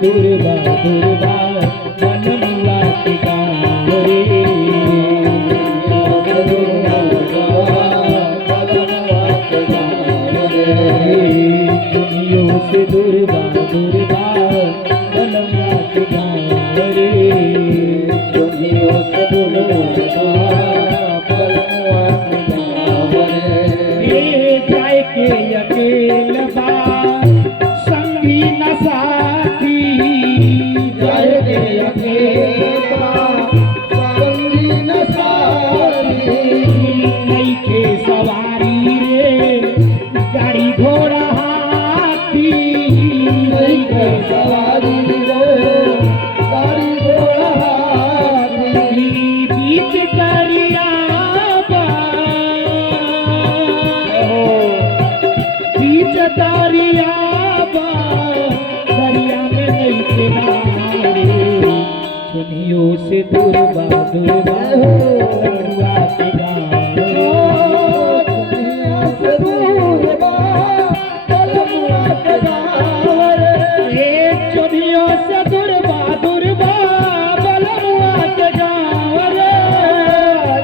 दुर्गा दुर्गा बनमुआ के गाँव रे। दुनियों से दुर्गा दुर्गा बनमुआ के गाँव रे। दुनियों से दुर्गा बनमुआ के गाँव रे। जाय के अकेल बा संगी न साथी, जाय के अकेल बा संगी न साथी। नई के सवारी रे गाड़ी घोड़ा हाथी, नई के सवारी रे गाड़ी घोड़ा हाथी। बीच दरिया बीच दरिया दरिया में नहीं किनारे। सुनियो से दुर्गा दुर्गा बनमुआ के गाँव रे। दुनिया से दुर्गा बनमुआ के गाँव रे। सुनियो से दुर्गा दुर्गा बनमुआ के गाँव रे।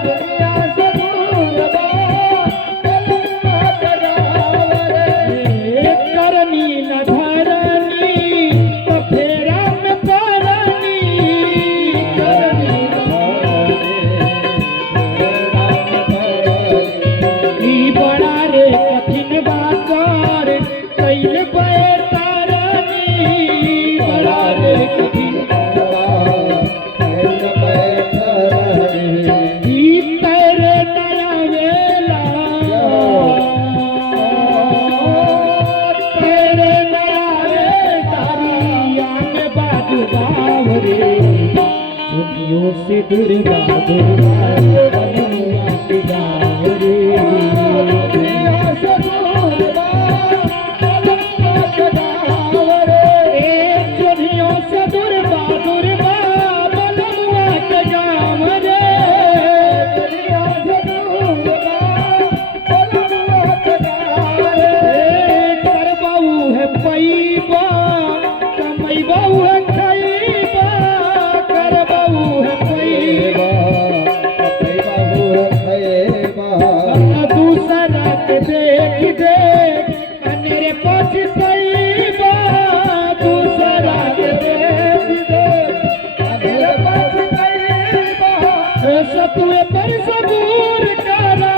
दुनिया से दुर्गा बनमुआ के गाँव रे। करनी न धरनी तो फेरा में परनी, करनी न धरनी बड़ा रे कठिन बाकर कैल पे तारनी। बड़ा रे कठिन तेरे नया वेला, तेरे नया रे दरिया में बाजू गाँव रे। दुनियों से दुर्गा दुर्गा बनमुआ के गाँव रे। दुनिया से दुर्गा बनमुआ के गाँव रे। दुनियों से दुर्गा दुर्गा बनमुआ के गाँव रे। दुनिया से दुर्गा बनमुआ के गाँव रे। करबऊ है पैबा कमैबऊ है खैबा, करबऊ है पैबा कमैबऊ है खैबा। दूसरा के देख देख अनेरे पछतैबा, दूसरा के देख देख अनेरे पछतैबा। सतुए पर सबूर करा,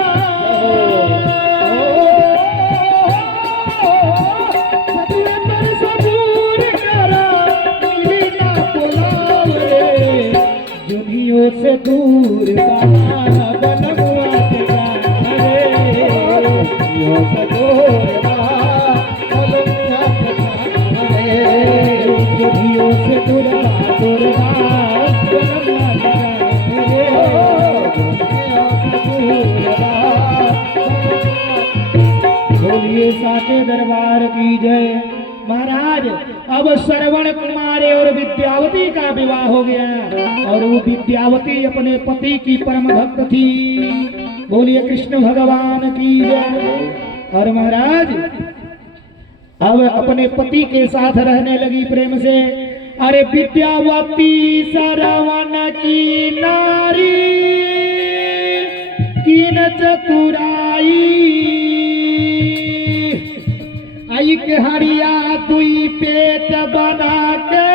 सतुए पर सबूर करा मिली ना बुलाव रे। दुनियों से दूर का बनमुआ के गाँव रे। दुनियों से दूर का बनमुआ के गाँव रे। दुनियों से दूर का दुर्गा बनमुआ के गाँव रे। दुनियों से दूर बोलिए साचे दरबार की जय। महाराज अब श्रवण कुमार और विद्यावती का विवाह हो गया और वो विद्यावती अपने पति की परम भक्त थी। बोलिए कृष्ण भगवान की जय। और महाराज अब अपने पति के साथ रहने लगी प्रेम से। अरे विद्यावती श्रवण की नारी कीन चतुराई, आई के हरिया दुई पेट बना के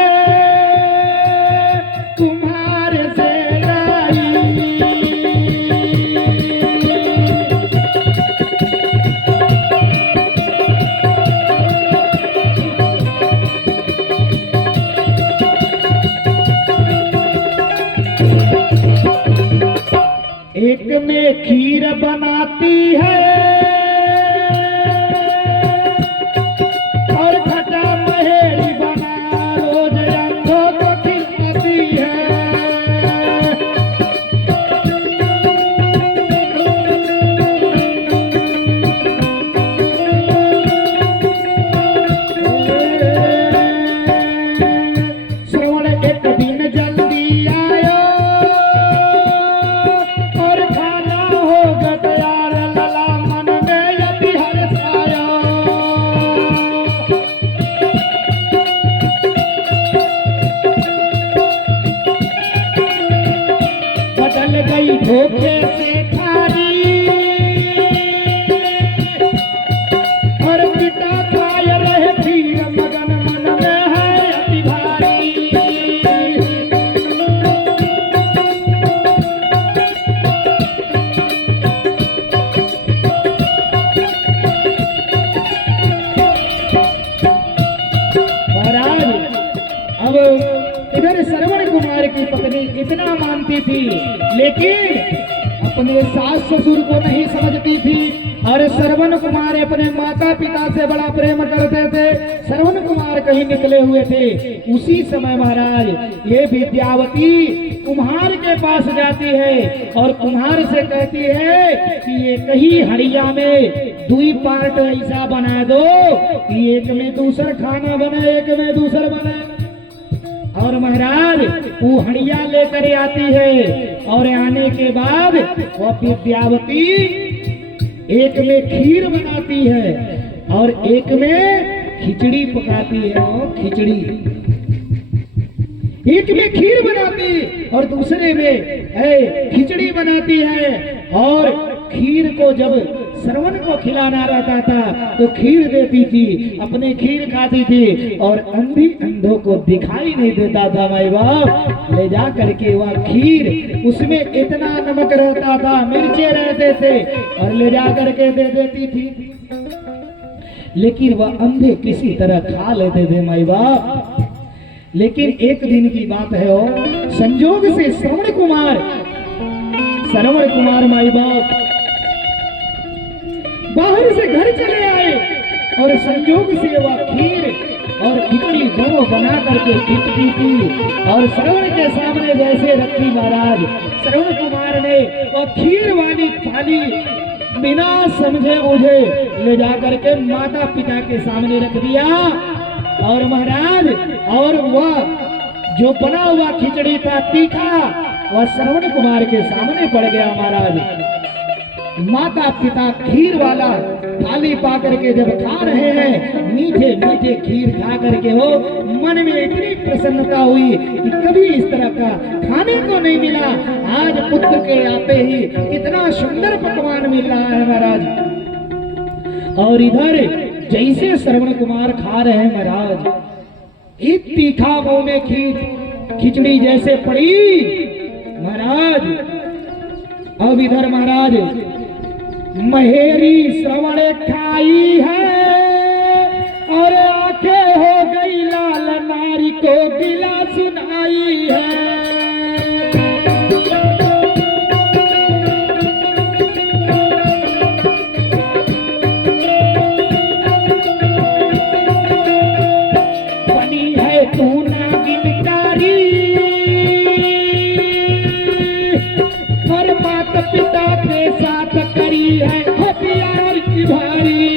तुम्हारे से लाई। एक में खीर बनाती है और खटा महेरी बना रोज रंगों को खिलाती है। श्रवण एक दिन जल्दी आयो और खाना हो गया तैयार। लला उसे श्रवण कुमार की पत्नी इतना मानती थी, लेकिन अपने सास ससुर को नहीं समझती थी। और श्रवण कुमार अपने माता पिता से बड़ा प्रेम करते थे। श्रवण कुमार कहीं निकले हुए थे, उसी समय महाराज ये विद्यावती कुम्हार के पास जाती है और कुम्हार से कहती है कि ये कहीं हड़िया में 2 पार्ट ऐसा बना दो कि एक में दूसरा खाना बने, एक में दूसरा बने। और महाराज वो हड़िया लेकर आती है और आने के बाद वह विद्यावती एक में खीर बनाती है और एक में खिचड़ी पकाती है। और खिचड़ी एक में खीर बनाती और दूसरे में खिचड़ी बनाती है। और खीर को जब श्रवण को खिलाना रहता था तो खीर देती थी, अपने खीर खाती थी और अंधी अंधों को दिखाई नहीं देता था। माई बाप ले जा करके वह खीर, उसमें इतना नमक रहता था, मिर्चे रहते थे और ले जा करके दे देती थी, लेकिन वह अंधे किसी तरह खा लेते थे माई बाप। लेकिन एक दिन की बात है, संजोग से श्रवण कुमार माई बाप बाहर से घर चले आए और संजोग से वह खीर और खिचड़ी दोनों बना करके खिचड़ी थी और श्रवण के सामने जैसे रखी महाराज, श्रवण कुमार ने वह खीर वाली थाली बिना समझे मुझे ले जा करके माता पिता के सामने रख दिया। और महाराज और वह जो बना हुआ खिचड़ी था तीखा, वह श्रवण कुमार के सामने पड़ गया महाराज। माता पिता खीर वाला थाली पा करके जब खा रहे हैं, मीठे मीठे खीर खा करके हो, मन में इतनी प्रसन्नता हुई कि कभी इस तरह का खाने को नहीं मिला। आज पुत्र के आते ही इतना सुंदर पकवान मिल रहा है महाराज। और इधर जैसे श्रवण कुमार खा रहे हैं महाराज, एक तीखा मुंह में खिचड़ी जैसे पड़ी महाराज। अब इधर महाराज महेरी श्रवण खाई है और आंखें हो गई लाल, नारी को गिला सुनाई है। बनी है तू नागिनकारी और माता पिता के साथ करी है प्यार की भारी।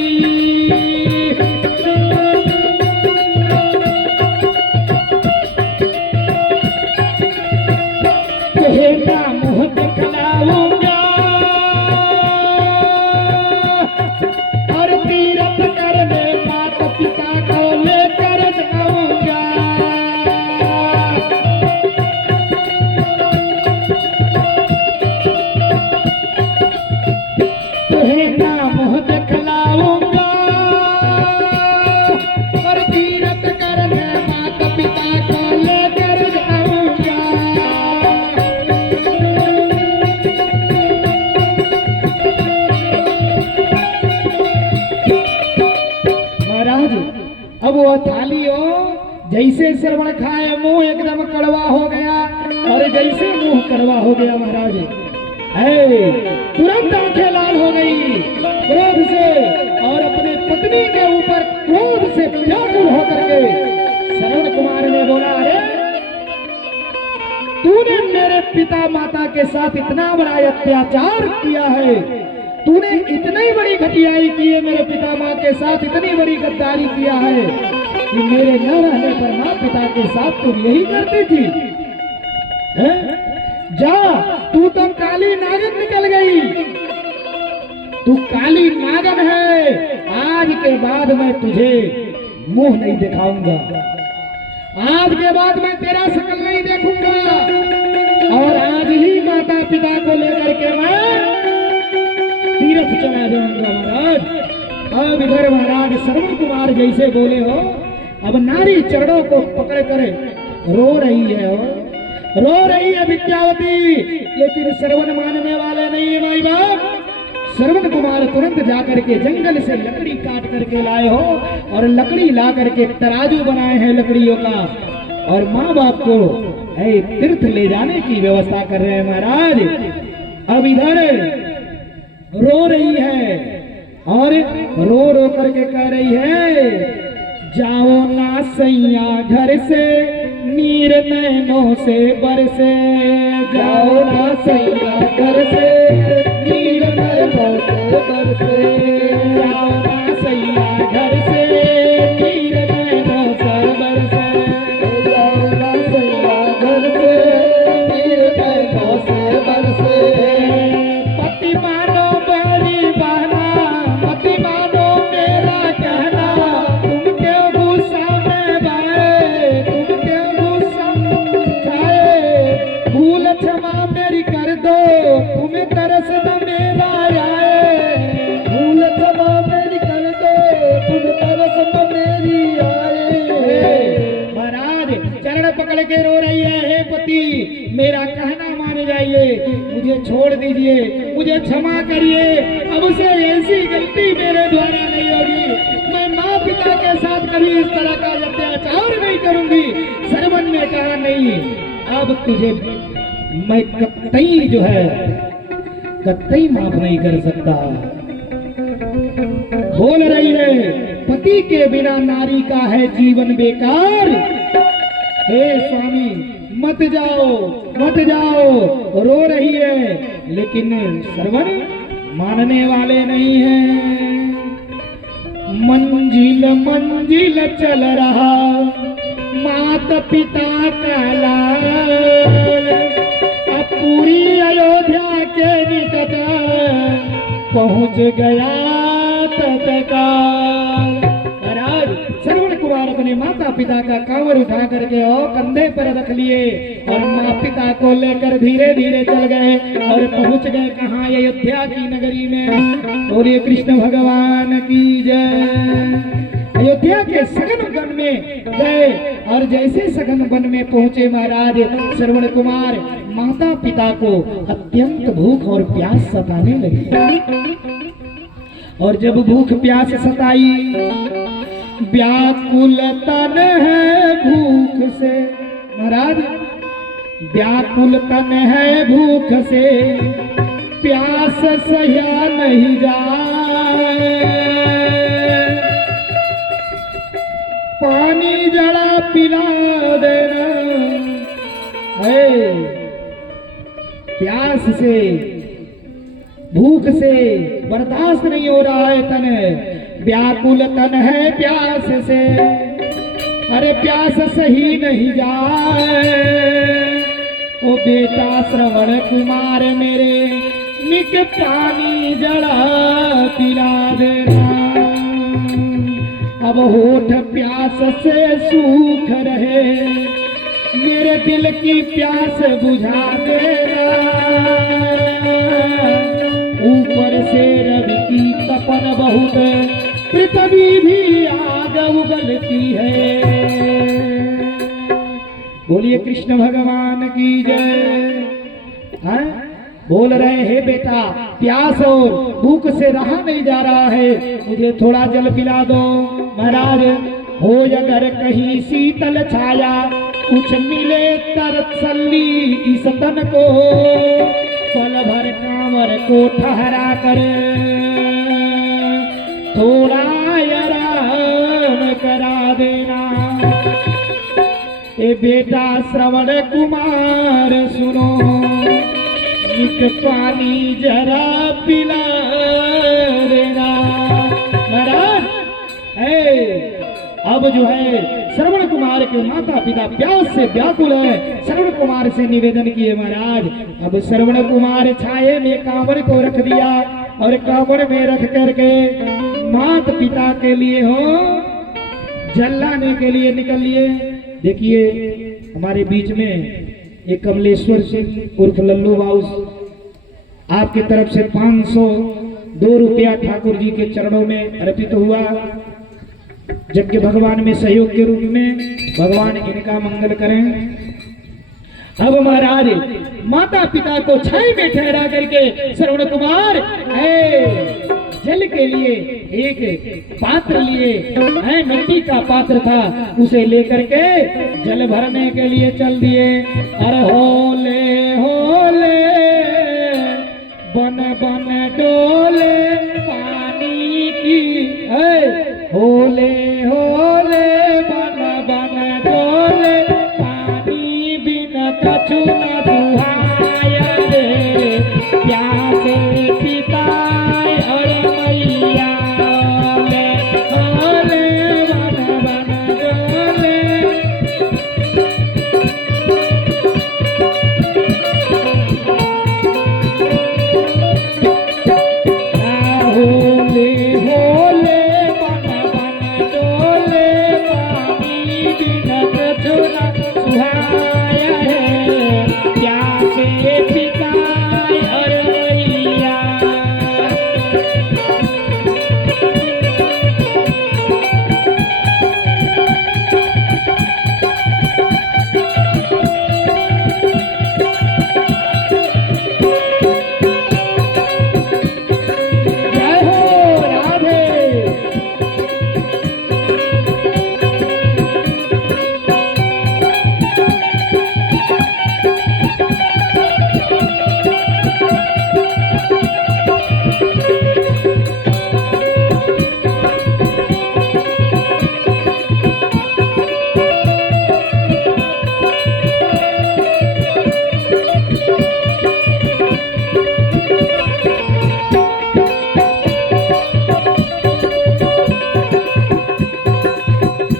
कहना मुँह दिखलाऊंगा और तीरथ करने माता पिता को लेकर जाऊंगा। कहना मुँह दिखलाऊंगा और तीरथ करने माता पिता को लेकर जाऊंगा। महाराज अब वह थाली हो जैसे श्रवण खाए मुंह एकदम कड़वा हो गया, और जैसे मुंह कड़वा हो गया महाराज तुरंत आंखें लाल हो गई क्रोध से, और अपने पत्नी के ऊपर क्रोध से व्याकुल होकर के श्रवण कुमार ने बोला, अरे तूने मेरे पिता माता के साथ इतना बड़ा अत्याचार किया है, तूने इतनी बड़ी घटियाई की है, मेरे पिता माँ के साथ इतनी बड़ी गद्दारी किया है कि मेरे न रहने पर माँ पिता के साथ तुम यही करती थी। है? जा तू तो काली नागिन निकल गई, तू काली नागिन है, आज के बाद मैं तुझे मुंह नहीं दिखाऊंगा, आज के बाद मैं तेरा शकल नहीं देखूंगा, और आज ही माता पिता को लेकर के मैं तीरथ चला जाऊंगा। महाराज अब इधर महाराज श्रवण कुमार जैसे बोले हो, अब नारी चरणों को पकड़ कर रो रही है, रो रही है विद्यावती, लेकिन श्रवण मानने वाले नहीं है माई बाप। श्रवण कुमार तुरंत जाकर के जंगल से लकड़ी काट करके लाए हो, और लकड़ी ला करके तराजू बनाए हैं लकड़ियों का, और माँ बाप को तीर्थ ले जाने की व्यवस्था कर रहे हैं महाराज। अब इधर रो रही है और रो रो करके कह रही है, जाओ ना सैया घर से नीर नैनों से बरसे, जाओ ना सैया घर से नीर नैनों से बरसे, जाओ ना सैया घर से नीर नैनों से बरसे, जाओ ना सैया घर से नीर नैनों से बरसे। पति मानो बड़ी बहना, पति मानो मेरा कहना, तुम क्यों गुस्सा में भाए, तुम क्यों गुस्सा खाए, भूल क्षमा मेरी कर दो, तुम्हें तरस न मेरा आए, भूल क्षमा मेरी कर दो, तुम्हें तरस न मेरी आए। महाराज चरण पकड़ के रो रही है, हे पति मेरा कहना मान जाइए, मुझे छोड़ दीजिए, मुझे क्षमा करिए, अब से ऐसी गलती मेरे द्वारा नहीं होगी, मैं माँ पिता के साथ कभी इस तरह का अत्याचार नहीं करूंगी। सरवन ने कहा नहीं, अब तुझे मैं कतई जो है कतई माफ नहीं कर सकता। बोल रही है, पति के बिना नारी का है जीवन बेकार, हे स्वामी मत जाओ मत जाओ, रो रही है, लेकिन सरवन मानने वाले नहीं हैं। मंजिल मंजिल चल रहा माता पिता का लाल, अब पूरी अयोध्या के निकट पहुंच गया तत्काल। महाराज श्रवण कुमार अपने माता पिता का कांवर उठा करके और कंधे पर रख लिए और माँ पिता को लेकर धीरे धीरे चल गए और पहुंच गए कहाँ, अयोध्या की नगरी में। बोलिए कृष्ण भगवान की जय। अयोध्या के सघन वन में गए और जैसे सघन वन में पहुंचे महाराज श्रवण कुमार, माता पिता को अत्यंत भूख और प्यास सताने लगी। और जब भूख प्यास सताई, व्याकुल तन है भूख से, महाराज व्याकुल तन है भूख से, प्यास सहा नहीं जाए, पानी जड़ा पिला देना है। प्यास से भूख से बर्दाश्त नहीं हो रहा है तन, व्याकुल तन है प्यास से, अरे प्यास सही नहीं जाए। ओ बेटा श्रवण कुमार मेरे, निक पानी जड़ा पिला देना, अब होठ प्यास से सूख रहे, मेरे दिल की प्यास बुझा देना, ऊपर से रवि की तपन बहुत, पृथ्वी भी आग उगलती है। बोलिए कृष्ण भगवान की जय। हाँ? बोल रहे हैं बेटा प्यास और भूख से रहा नहीं जा रहा है, मुझे थोड़ा जल पिला दो। महाराज हो अगर कहीं शीतल छाया, कुछ मिले तरसल्ली इस तन को, पल भर कांवर को ठहरा कर थोड़ा आराम करा देना। ए बेटा श्रवण कुमार सुनो, निक पानी जरा पिला देना। महाराज अब जो है श्रवण कुमार के माता पिता प्यास से व्याकुल है, श्रवण कुमार से निवेदन किए महाराज। अब श्रवण कुमार छाये में कांवर को रख दिया और कांवर में रख करके माता पिता के लिए हो जल लाने के लिए निकल लिए। देखिए हमारे बीच में एक कमलेश्वर सिंह उर्फ लल्लू बाउस, आपके तरफ से 502 रुपया ठाकुर जी के चरणों में अर्पित हुआ। यज्ञ भगवान में सहयोग के रूप में भगवान इनका मंगल करें। अब महाराज माता पिता को छाई में ठहरा करके श्रवण कुमार जल के लिए एक पात्र लिए हैं, मिट्टी का पात्र था, उसे लेकर के जल भरने के लिए चल दिए। अरे होले होले बन बन डोले पानी की, होले होले बन बन डोले पानी बिन कछु न सुहाया रे, प्यासे पिताय और मैया होले होले बन बन डोले। होले होले बन बन डोले पानी बिन कछु न सुहाया है, प्यासे पिताय और मैया। जय हो राधे।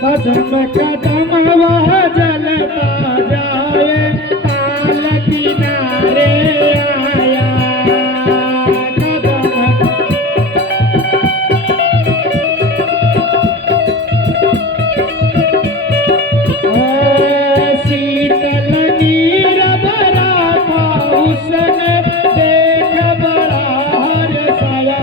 कदम कदम वह जलता जाए, ताल किनारे आया। कदम शीतल नीर भरा था, उसने देख बड़ा हर्षाया।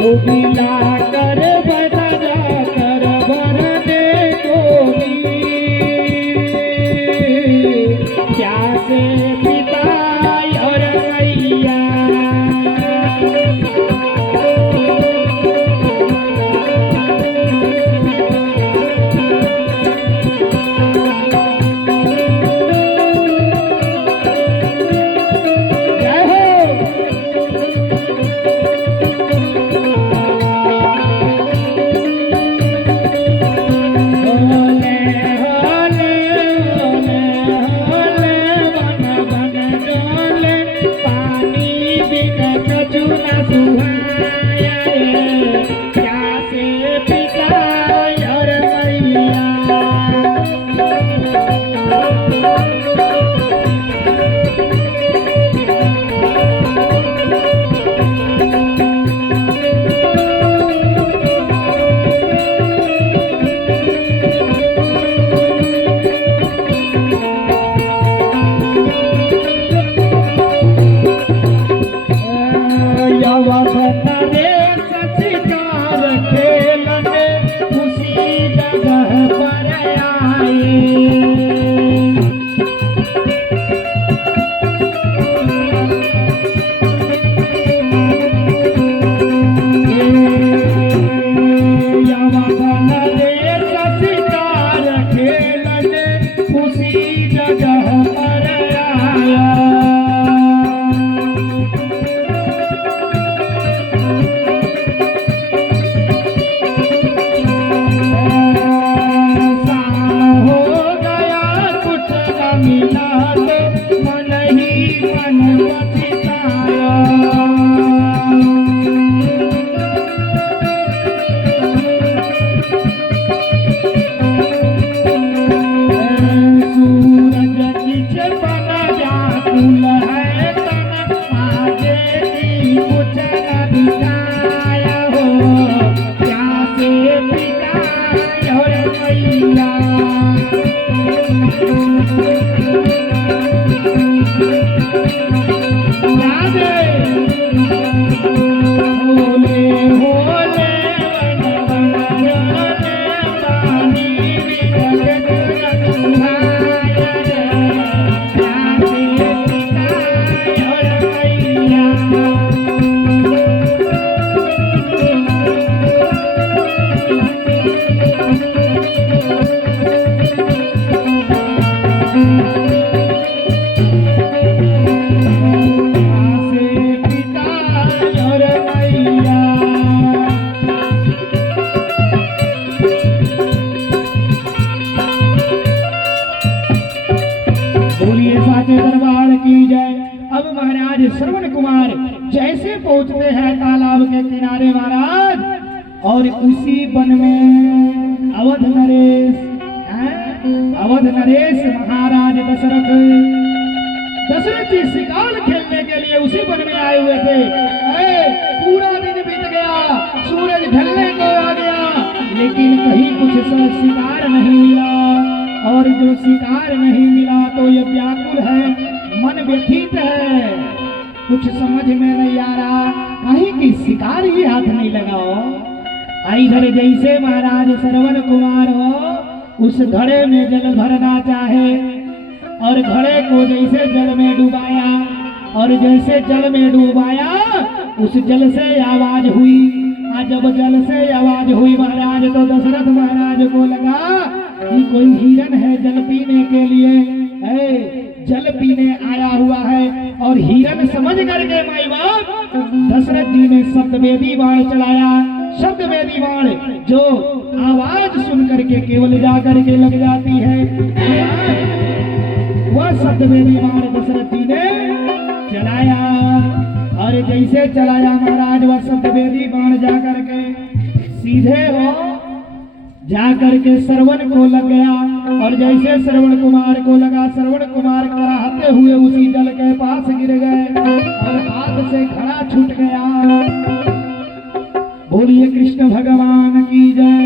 डूबिला कर बता कर भर दे गोरी, प्यासे पिताय और मैया। जय हो। होले होले होले होले बन बन डोले पानी बिन कछु न सुहाया रे, प्यासे पिताय और मैया। यवधन रेस शिकार खेलने उसी जगह पर आए। यवधन रेस शिकार खेलने उसी जगह पर आया। कुमार जैसे पहुंचते हैं तालाब के किनारे महाराज, और उसी वन में अवध नरेश महाराज दशरथ जी शिकार खेलने के लिए उसी वन में आए हुए थे। पूरा दिन बीत गया, सूरज ढलने को आ गया, लेकिन कहीं कुछ शिकार नहीं मिला। और जो शिकार नहीं मिला तो ये व्याकुल है, मन व्यथित है, कुछ समझ में नहीं आ रहा, कहीं की शिकार ही हाथ नहीं लगाओ। इधर जैसे महाराज श्रवण कुमार हो उस घड़े में जल भरना चाहे, और घड़े को जैसे जल में डुबाया, और जैसे जल में डुबाया उस जल से आवाज हुई। जब जल से आवाज हुई महाराज तो दशरथ महाराज को लगा कि कोई हिरन है जल पीने के लिए, जल पीने आया हुआ है। और हिरन समझ करके माई बाप दशरथ जी ने शब्दवेदी बाण चलाया। शब्दवेदी बाण जो आवाज सुन करके केवल जा करके लग जाती है, वह शब्दवेदी बाण दशरथ जी ने चलाया। और जैसे चलाया महाराज वह शब्दवेदी बाण जा करके सीधे हो जा करके श्रवण को लग गया। और जैसे श्रवण कुमार को लगा, श्रवण कुमार कराहते हुए उसी जल के पास गिर गए और हाथ से घड़ा छूट गया। बोलिए कृष्ण भगवान की जय।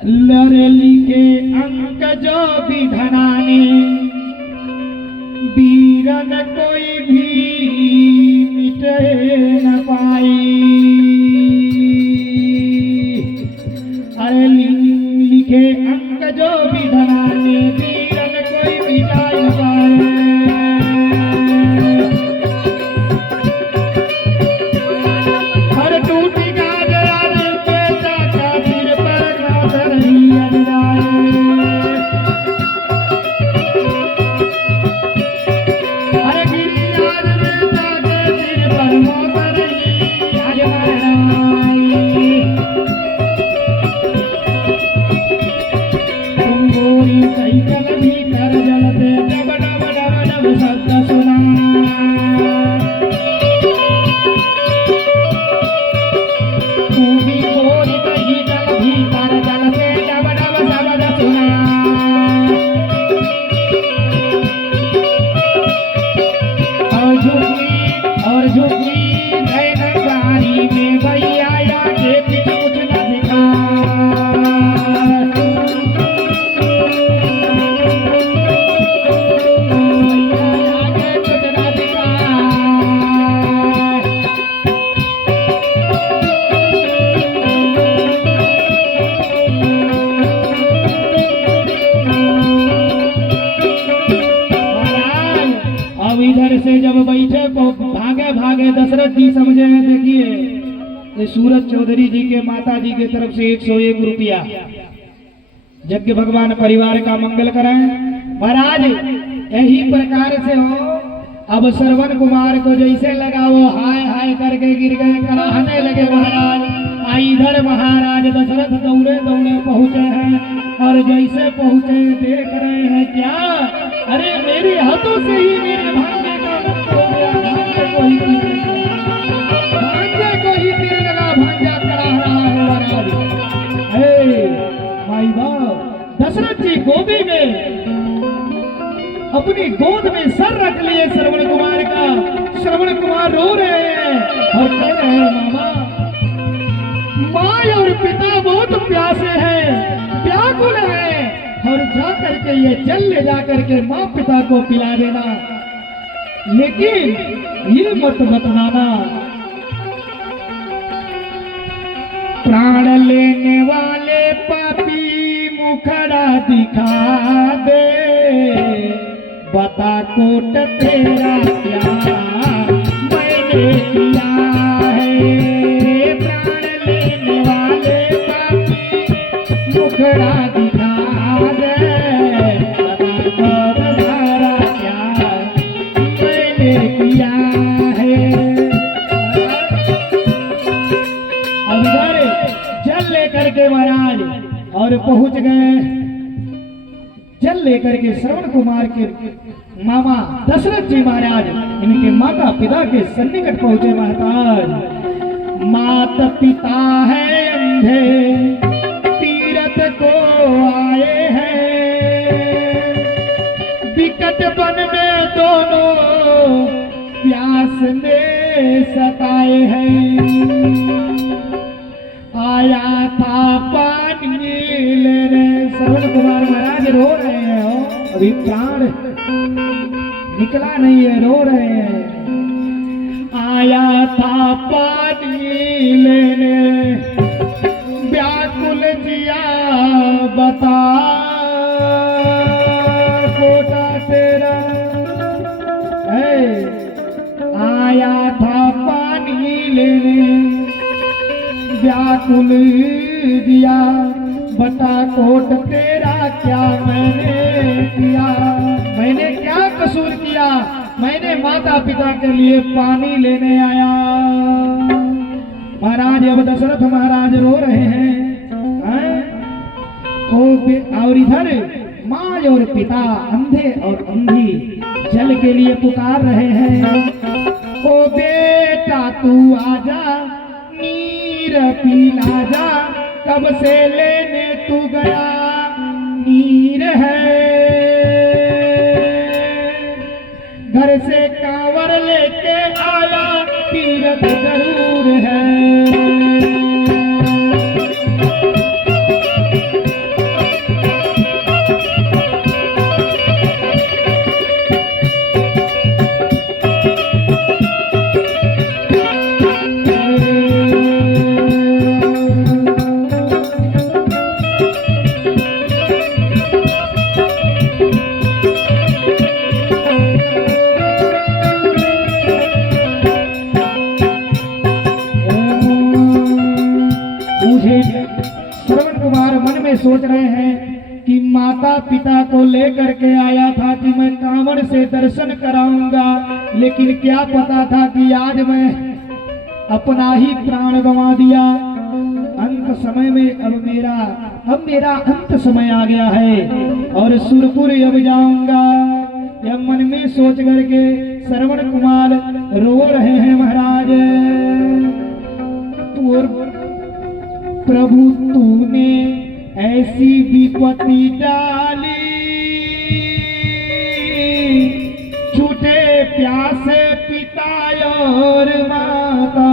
लरे लिखे अंक जो विधनाने वीरन कोई भी मिटे न पाई। अरे लिखे अंक जो विधनाने वीरन कोई मिटा न पाए। हर टूटी गाजरा पे चाका सिर पर गाजर ही अनजाए। दशरथ जी समझे हैं, देखिए सूरज चौधरी जी के माता जी की तरफ से 101 रुपया यज्ञ भगवान परिवार का मंगल कराएं महाराज। यही प्रकार से हो। अब श्रवण कुमार को जैसे लगा वो हाय हाय करके गिर गए, कराहने लगे महाराज। इधर महाराज दशरथ दौड़े दौड़े पहुंचे हैं, और जैसे पहुंचे देख रहे हैं क्या, अरे मेरे हाथों से ही मेरे भाग्य का मुक्त हो गया। भाग्य को ही तीर लगा, भाग्य करा रहा है महाराज। भाई बाप दशरथ जी गोदी में अपनी गोद में सर रख लिए श्रवण कुमार का। श्रवण कुमार रो रहे हैं और कह रहे हैं मामा, माँ और पिता बहुत प्यासे हैं, व्याकुल हैं, और जा करके ये जल ले जा करके माँ पिता को पिला देना, लेकिन ये मत बताना प्राण लेने वाले पापी मुखड़ा दिखा दे, बता कोट तेरा क्या मैंने किया है। प्राण लेने वाले पापी मुखड़ा दिखा दे, बता कोट तेरा क्या मैंने किया है। अब इधर जल लेकर के महाराज और पहुंच गए। जल लेकर के श्रवण कुमार के मामा दशरथ जी महाराज इनके माता पिता के सन्निकट पहुंचे। महाराज मात पिता है अंधे तीरथ को आए हैं, विकट वन में दोनों प्यास में सताए हैं। आया था पानी लेने, श्रवण कुमार महाराज रो रहे हैं, अभी प्राण निकला नहीं है, रो रहे हैं। आया था पानी लेने व्याकुल जिया बता कोटा तेरा है। आया था पानी लेने व्याकुल दिया बता कोट तेरा क्या मैंने किया। मैंने क्या कसूर किया, मैंने माता पिता के लिए पानी लेने आया। महाराज अब दशरथ महाराज रो रहे हैं, और इधर माँ और पिता अंधे और अंधी जल के लिए पुकार रहे हैं। ओ बेटा तू आजा नीर पीला जा, कब से लेने तू गया नीर है। घर से कांवर लेके आया तीरथ जरूर है। श्रवण कुमार मन में सोच रहे हैं कि माता पिता को लेकर के आया था कि मैं कांवड़ से दर्शन कराऊंगा, लेकिन क्या पता था कि आज मैं अपना ही प्राण गंवा दिया। अंत समय में अब मेरा अंत समय आ गया है और सुरपुर अब जाऊंगा। यह मन में सोच करके श्रवण कुमार रो रहे हैं। महाराज प्रभु तूने ऐसी विपत्ति डाली, छूटे प्यासे पिता और माता।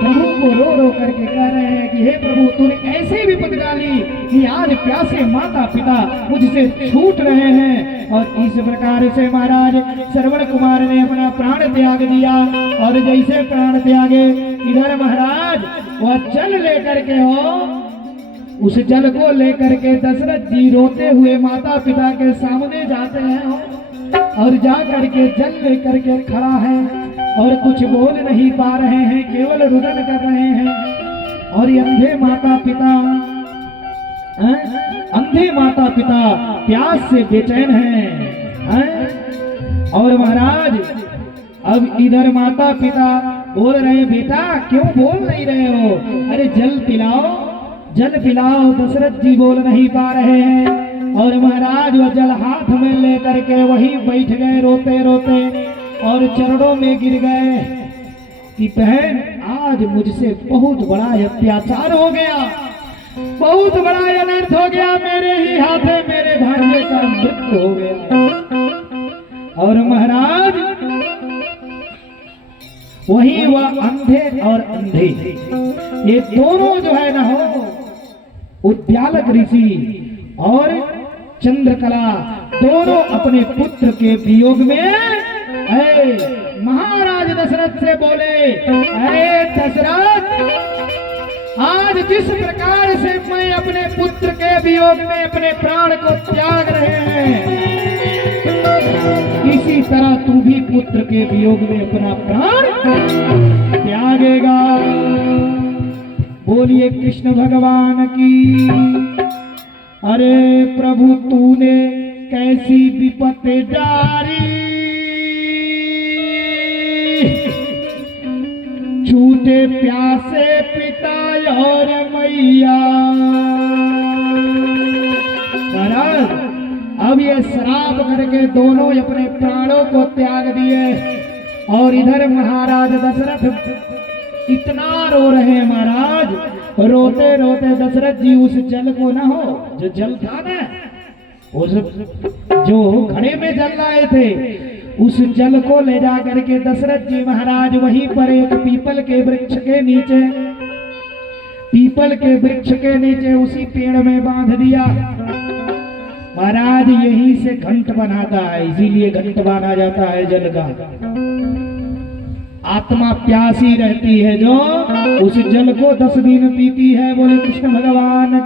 प्रभु को रो रो करके कह रहे हैं कि हे प्रभु तूने ऐसी विपत्ति डाली कि आज प्यासे माता पिता मुझसे छूट रहे हैं। और इस प्रकार से महाराज श्रवण कुमार ने अपना प्राण त्याग दिया। और जैसे प्राण त्यागे इधर महाराज वह जल लेकर के उस जल को लेकर के दशरथ जी रोते हुए माता पिता के सामने जाते हैं और जा करके जल लेकर के खड़ा है और कुछ बोल नहीं पा रहे हैं, केवल रुदन कर रहे हैं। और ये अंधे माता पिता प्यास से बेचैन हैं। और महाराज अब इधर माता पिता बोल रहे बेटा क्यों बोल नहीं रहे हो, अरे जल पिलाओ। दशरथ जी बोल नहीं पा रहे हैं और महाराज वह जल हाथ में लेकर के वहीं बैठ गए रोते रोते और चरणों में गिर गए कि बहन आज मुझसे बहुत बड़ा अत्याचार हो गया, बहुत बड़ा अनर्थ हो गया, मेरे ही हाथे मेरे भांजे का मृत्यु हो गया। और महाराज वही वह अंधे और अंधे ये दोनों जो है ना उद्यालक ऋषि और चंद्रकला दोनों अपने पुत्र के वियोग में महाराज दशरथ से बोले, अरे दशरथ आज जिस प्रकार से मैं अपने पुत्र के वियोग में अपने प्राण को त्याग रहे हैं, इसी तरह तू भी पुत्र के वियोग में अपना प्राण त्यागेगा। बोलिए कृष्ण भगवान की। अरे प्रभु तूने कैसी विपत्ति डारी, छूटे प्यासे पिता और मैया। अब ये श्राप करके दोनों अपने प्राणों को त्याग दिए। और इधर महाराज दशरथ इतना रो रहे हैं महाराज, रोते रोते दशरथ जी उस जल को ना हो, जो जल था ना, उस जो घड़े में जल लाए थे, उस जल को ले जा करके दशरथ जी महाराज वहीं पर एक पीपल के वृक्ष के नीचे, पीपल के वृक्ष के नीचे उसी पेड़ में बांध दिया। महाराज यहीं से घंट बनाता है, इसीलिए घंट बांधा जाता है जल का। आत्मा प्यासी रहती है जो उस जल को 10 दिन पीती है। बोले कृष्ण भगवान